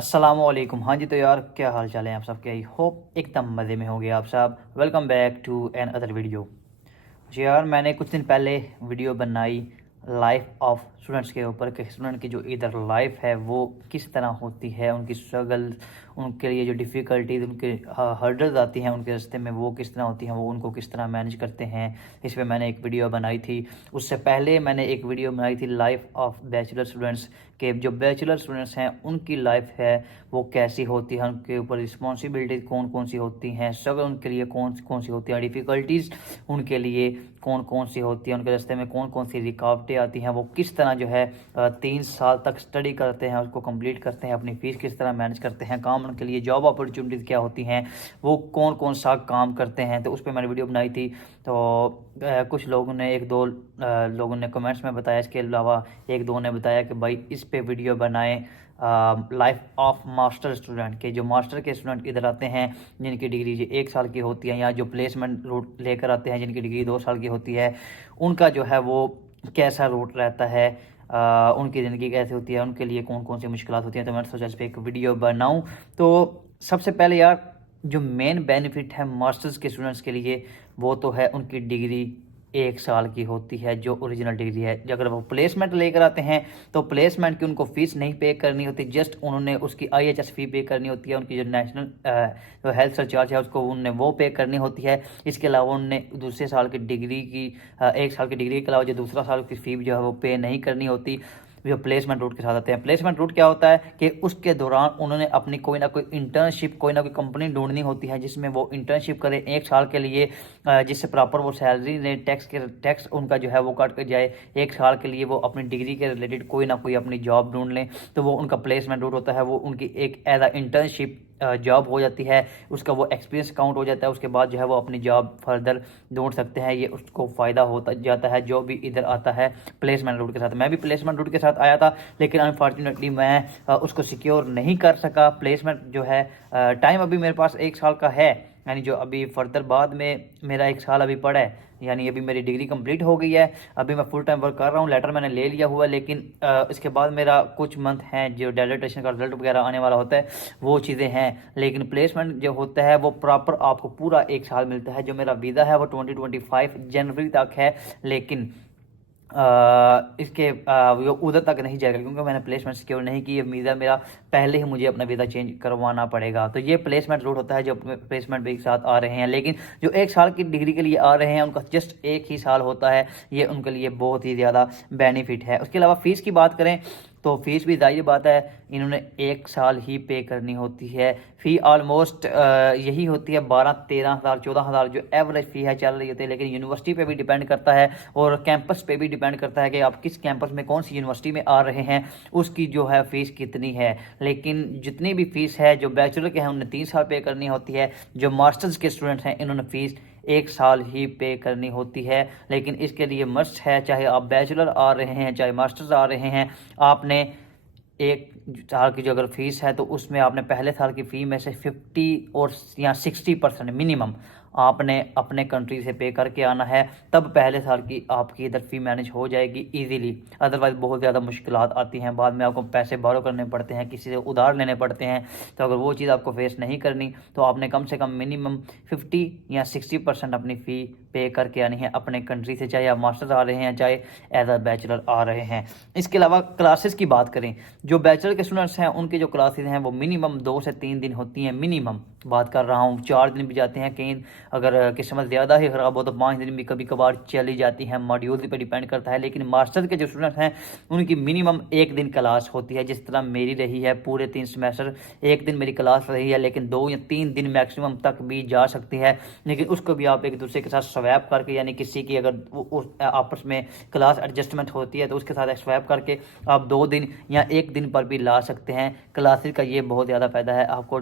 अस्सलामुअलैकुम। हाँ जी, तो यार क्या हाल चाल है आप सबके। आई होप एकदम मज़े में होंगे आप सब। Welcome back to another video. जी यार, मैंने कुछ दिन पहले वीडियो बनाई लाइफ ऑफ स्टूडेंट्स के ऊपर कि स्टूडेंट की जो इधर लाइफ है वो किस तरह होती है, उनकी स्ट्रगल, उनके लिए जो डिफ़िकल्टीज, उनके हर्डल्स आती हैं उनके रास्ते में वो किस तरह होती हैं, वो उनको किस तरह मैनेज करते हैं। इस पर मैंने एक वीडियो बनाई थी। उससे पहले मैंने एक वीडियो बनाई थी लाइफ ऑफ बैचलर स्टूडेंट्स के जो बैचलर स्टूडेंट्स हैं उनकी लाइफ है वो कैसी होती है, उनके ऊपर रिस्पॉन्सिबिलिटीज़ कौन कौन सी होती हैं, स्ट्रगल उनके लिए कौन कौन सी होती है, डिफ़िकल्टीज़ उनके लिए कौन कौन सी होती है, उनके रास्ते में कौन कौन सी रुकावटें आती हैं, वो किस तरह जो है 3 साल तक स्टडी करते हैं, उसको कंप्लीट करते हैं, अपनी फ़ीस किस तरह मैनेज करते हैं, काम उनके लिए जॉब अपॉर्चुनिटीज़ क्या होती हैं, वो कौन कौन सा काम करते हैं। तो उस पर मैंने वीडियो बनाई थी। तो कुछ लोगों ने, एक दो लोगों ने कमेंट्स में बताया, इसके अलावा एक दो ने बताया कि भाई इस पे वीडियो बनाएं लाइफ ऑफ मास्टर स्टूडेंट के, जो मास्टर के स्टूडेंट इधर आते हैं जिनकी डिग्री 1 साल की होती है, या जो प्लेसमेंट रूट लेकर आते हैं जिनकी डिग्री 2 साल की होती है, उनका जो है वो कैसा रूट रहता है, उनकी ज़िंदगी कैसे होती है, उनके लिए कौन कौन सी मुश्किलात होती हैं। तो मैंने सोचा इस पर एक वीडियो बनाऊँ। तो सबसे पहले यार, जो मेन बेनिफिट है मास्टर्स के स्टूडेंट्स के लिए वो तो है उनकी डिग्री 1 साल की होती है, जो ओरिजिनल डिग्री है। अगर वो प्लेसमेंट लेकर आते हैं तो प्लेसमेंट की उनको फ़ीस नहीं पे करनी होती, जस्ट उन्होंने उसकी IHS फ़ी पे करनी होती है, उनकी जो नेशनल जो हेल्थ सरचार्ज है उसको उनने वो पे करनी होती है। इसके अलावा उनने दूसरे साल की डिग्री की 1 साल की डिग्री के अलावा जो दूसरा साल की फ़ी जो है वो पे नहीं करनी होती, जो प्लेसमेंट रूट के साथ आते हैं। प्लेसमेंट रूट क्या होता है कि उसके दौरान उन्होंने अपनी कोई ना कोई इंटर्नशिप, कोई ना कोई कंपनी ढूंढनी होती है जिसमें वो इंटर्नशिप करें 1 साल के लिए, जिससे प्रॉपर वो सैलरी ने टैक्स उनका जो है वो काट कर जाए। 1 साल के लिए वो अपनी डिग्री के रिलेटेड कोई ना कोई अपनी जॉब ढूंढ लें, तो वो उनका प्लेसमेंट रूट होता है। वो उनकी एक एज अ इंटर्नशिप जॉब हो जाती है, उसका वो एक्सपीरियंस काउंट हो जाता है। उसके बाद जो है वो अपनी जॉब फर्दर ढूंढ सकते हैं, ये उसको फ़ायदा होता जाता है जो भी इधर आता है प्लेसमेंट रूट के साथ। मैं भी प्लेसमेंट रूट के साथ आया था, लेकिन अनफॉर्चुनेटली मैं उसको सिक्योर नहीं कर सका। प्लेसमेंट जो है टाइम अभी मेरे पास 1 साल का है, यानी जो अभी फर्दर बाद में मेरा 1 साल अभी पड़ा है, यानी अभी मेरी डिग्री कंप्लीट हो गई है। अभी मैं फुल टाइम वर्क कर रहा हूँ, लेटर मैंने ले लिया हुआ है, लेकिन इसके बाद मेरा कुछ मंथ हैं जो डेलिटेशन का रिजल्ट वगैरह आने वाला होता है, वो चीज़ें हैं। लेकिन प्लेसमेंट जो होता है वो प्रॉपर आपको पूरा 1 साल मिलता है। जो मेरा वीज़ा है वो 2025 जनवरी तक है, लेकिन इसके वो उधर तक नहीं जाएगा क्योंकि मैंने प्लेसमेंट सिक्योर नहीं की है। वीज़ा मेरा पहले ही मुझे अपना वीज़ा चेंज करवाना पड़ेगा। तो ये प्लेसमेंट रूट होता है जो प्लेसमेंट भी एक साथ आ रहे हैं, लेकिन जो 1 साल की डिग्री के लिए आ रहे हैं उनका जस्ट 1 ही साल होता है। ये उनके लिए बहुत ही ज़्यादा बेनिफिट है। उसके अलावा फ़ीस की बात करें तो फीस भी ज़ाहिर बात है इन्होंने 1 साल ही पे करनी होती है। फ़ी ऑलमोस्ट यही होती है 12-13 हज़ार 14 हज़ार जो एवरेज फ़ी है चल रही होती है, लेकिन यूनिवर्सिटी पे भी डिपेंड करता है और कैंपस पे भी डिपेंड करता है कि आप किस कैंपस में, कौन सी यूनिवर्सिटी में आ रहे हैं, उसकी जो है फ़ीस कितनी है। लेकिन जितनी भी फ़ीस है जो बैचलर के हैं उन्हें 3 साल पे करनी होती है, जो मास्टर्स के स्टूडेंट्स हैं इन्होंने फ़ीस 1 साल ही पे करनी होती है। लेकिन इसके लिए मस्ट है, चाहे आप बैचलर आ रहे हैं चाहे मास्टर्स आ रहे हैं, आपने 1 साल की जो अगर फ़ीस है तो उसमें आपने पहले साल की फ़ी में से 50 और या 60% मिनिमम आपने अपने कंट्री से पे करके आना है, तब पहले साल की आपकी इधर फ़ी मैनेज हो जाएगी इजीली। अदरवाइज़ बहुत ज़्यादा मुश्किलात आती हैं, बाद में आपको पैसे बोरो करने पड़ते हैं, किसी से उधार लेने पड़ते हैं। तो अगर वो चीज़ आपको फेस नहीं करनी तो आपने कम से कम मिनिमम 50 या 60% अपनी फ़ी पे करके आनी है अपने कंट्री से, चाहे आप मास्टर्स आ रहे हैं चाहे एज अ बैचलर आ रहे हैं। इसके अलावा क्लासेस की बात करें, जो बैचलर के स्टूडेंट्स हैं उनकी जो क्लासेस हैं वो मिनिमम 2 से 3 दिन होती हैं। मिनिमम बात कर रहा हूँ, 4 दिन भी जाते हैं, कहीं अगर किस्मत ज़्यादा ही ख़राब हो तो 5 दिन भी कभी कभार चली जाती हैं, मॉड्यूल पर डिपेंड करता है। लेकिन मास्टर्स के जो स्टूडेंट्स हैं उनकी मिनिमम 1 दिन क्लास होती है, जिस तरह मेरी रही है पूरे 3 सेमेस्टर 1 दिन मेरी क्लास रही है, लेकिन 2 या 3 दिन मैक्सिमम तक भी जा सकती है। लेकिन उसको भी आप एक दूसरे के साथ स्वैप करके, यानी किसी की अगर आपस में क्लास एडजस्टमेंट होती है तो उसके साथ स्वैप करके आप 2 दिन या 1 दिन पर भी ला सकते हैं। क्लासेस का ये बहुत ज़्यादा फ़ायदा है, आपको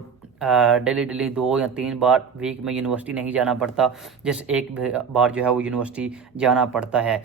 डेली 2 या 3 बार वीक में यूनिवर्सिटी नहीं जाना पड़ता, जैसे एक बार जो है वो यूनिवर्सिटी जाना पड़ता है।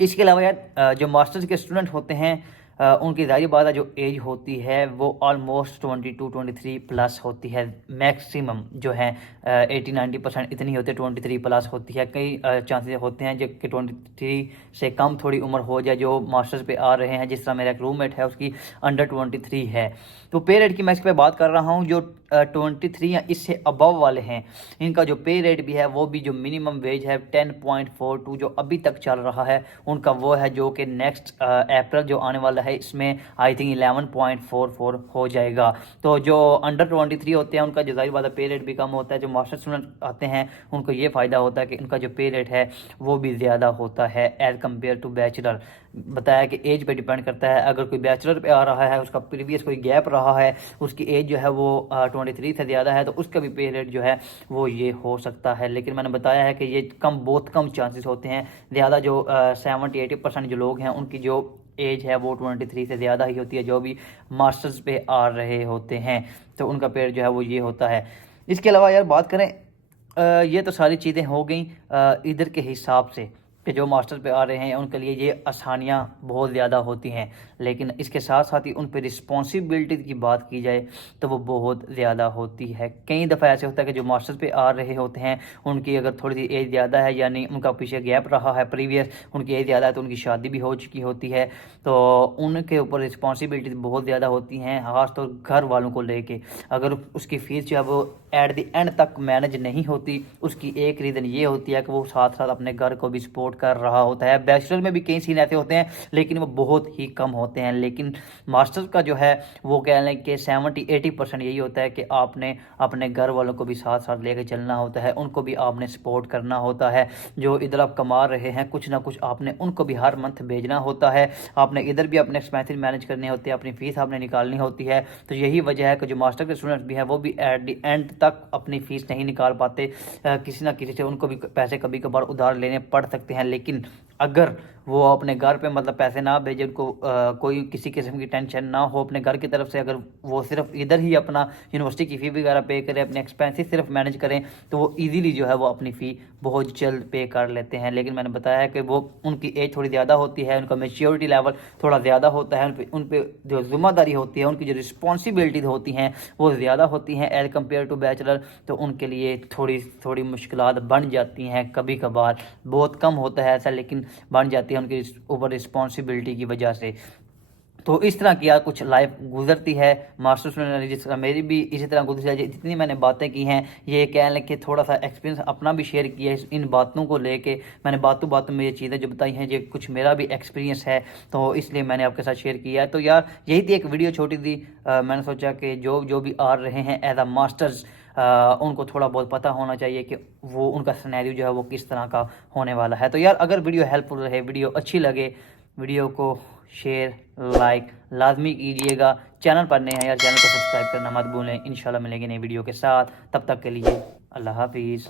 इसके अलावा यार जो मास्टर्स के स्टूडेंट होते हैं उनकी ज़ाहिर बात है जो एज होती है वो ऑलमोस्ट 22-23 प्लस होती है। मैक्सिमम जो है 80-90% इतनी होती है, 23 प्लस होती है। कई चांसेस होते हैं जो कि 23 से कम थोड़ी उम्र हो जाए जो मास्टर्स पे आ रहे हैं। जिस तरह मेरा एक रूममेट है उसकी अंडर 23 है। तो पे रेट की मैं इस पर बात कर रहा हूँ। जो 23 या इससे अबव वाले हैं इनका जो पे रेट भी है वो भी जो मिनिमम वेज है 10.42 जो अभी तक चल रहा है उनका वो है, जो कि नेक्स्ट अप्रैल जो आने वाला है इसमें आई थिंक 11.44 हो जाएगा। तो जो अंडर 23 होते हैं उनका जो ज़ाहिर बात है पे रेट भी कम होता है। जो मास्टर स्टूडेंट आते हैं उनको ये फ़ायदा होता है कि उनका जो पे रेट है वो भी ज़्यादा होता है एज़ कम्पेयर टू बैचलर। बताया कि एज पे डिपेंड करता है। अगर कोई बैचलर पे आ रहा है, उसका प्रीवियस कोई गैप रहा है, उसकी एज जो है वो 23 से ज़्यादा है, तो उसका भी पे रेट जो है वो ये हो सकता है। लेकिन मैंने बताया है कि ये बहुत कम चांसेस होते हैं। ज़्यादा जो 70-80% जो लोग हैं उनकी जो एज है वो 23 से ज़्यादा ही होती है जो भी मास्टर्स पे आ रहे होते हैं। तो उनका पे रेट जो है वो ये होता है। इसके अलावा यार बात करें, ये तो सारी चीज़ें हो गई इधर के हिसाब से कि जो मास्टर पे आ रहे हैं उनके लिए ये आसानियाँ बहुत ज़्यादा होती हैं। लेकिन इसके साथ साथ ही उन पर रिस्पॉन्सिबिलिटी की बात की जाए तो वो बहुत ज़्यादा होती है। कई दफ़ा ऐसे होता है कि जो मास्टर्स पे आ रहे होते हैं उनकी अगर थोड़ी सी एज ज़्यादा है, यानी उनका पीछे गैप रहा है प्रीवियस, उनकी एज ज़्यादा है तो उनकी शादी भी हो चुकी होती है, तो उनके ऊपर रिस्पॉन्सिबिलिटी बहुत ज़्यादा होती हैं, ख़ासतौर घर वालों को लेके। अगर उसकी फ़ीस जो है वो एट द एंड तक मैनेज नहीं होती, उसकी एक रीज़न ये होती है कि वो साथ साथ अपने घर को भी सपोर्ट कर रहा होता है। बैचलर में भी कई सीन ऐसे होते हैं लेकिन वो बहुत ही कम होते हैं। लेकिन मास्टर्स का जो है वो कह लें कि 70-80% यही होता है कि आपने अपने घर वालों को भी साथ साथ लेकर चलना होता है, उनको भी आपने सपोर्ट करना होता है। जो इधर आप कमा रहे हैं कुछ ना कुछ आपने उनको भी हर मंथ भेजना होता है, आपने इधर भी अपने एक्सपेंसेस मैनेज करने होते हैं, अपनी फ़ीस आपने निकालनी होती है। तो यही वजह है कि जो मास्टर के स्टूडेंट्स भी हैं वो भी एट द एंड तक अपनी फ़ीस नहीं निकाल पाते। किसी ना किसी से उनको भी पैसे कभी कभार उधार लेने पड़ सकते हैं। लेकिन अगर वो अपने घर पे मतलब पैसे ना भेजे, उनको कोई किसी किस्म की टेंशन ना हो अपने घर की तरफ से, अगर वो सिर्फ इधर ही अपना यूनिवर्सिटी की फ़ी वगैरह पे करें, अपने एक्सपेंसेस सिर्फ मैनेज करें, तो वो इजीली जो है वो अपनी फ़ी बहुत जल्द पे कर लेते हैं। लेकिन मैंने बताया है कि वो उनकी एज थोड़ी ज़्यादा होती है, उनका मेच्योरिटी लेवल थोड़ा ज़्यादा होता है, उन पर जो ज़िम्मेदारी होती है, उनकी जो रिस्पॉन्सिबिलिटीज़ होती हैं वो ज़्यादा होती हैं एज़ कम्पेयर टू बैचलर। तो उनके लिए थोड़ी मुश्किलात बन जाती हैं कभी कभार, बहुत कम होता है ऐसा लेकिन बन जाती है उनकी ऊपर रिस्पॉन्सिबिलिटी की वजह से। तो इस तरह की यार कुछ लाइफ गुजरती है मास्टर स्टूडेंट, जिस तरह मेरी भी इसी तरह गुजरी है। जितनी मैंने बातें की हैं ये कह लें कि थोड़ा सा एक्सपीरियंस अपना भी शेयर किया है इन बातों को लेके। मैंने बातों बातों में ये चीज़ें जो बताई हैं ये कुछ मेरा भी एक्सपीरियंस है, तो इसलिए मैंने आपके साथ शेयर किया है। तो यार यही थी एक वीडियो छोटी सी, मैंने सोचा कि जो भी आ रहे हैं एज अ मास्टर्स उनको थोड़ा बहुत पता होना चाहिए कि वो उनका सिनेरियो जो है वो किस तरह का होने वाला है। तो यार अगर वीडियो हेल्पफुल रहे, वीडियो अच्छी लगे, वीडियो को शेयर लाइक लाजमी कीजिएगा। चैनल पर नए हैं यार चैनल को सब्सक्राइब करना मत भूलें। इंशाल्लाह मिलेंगे नई वीडियो के साथ, तब तक के लिए अल्लाह हाफिज़।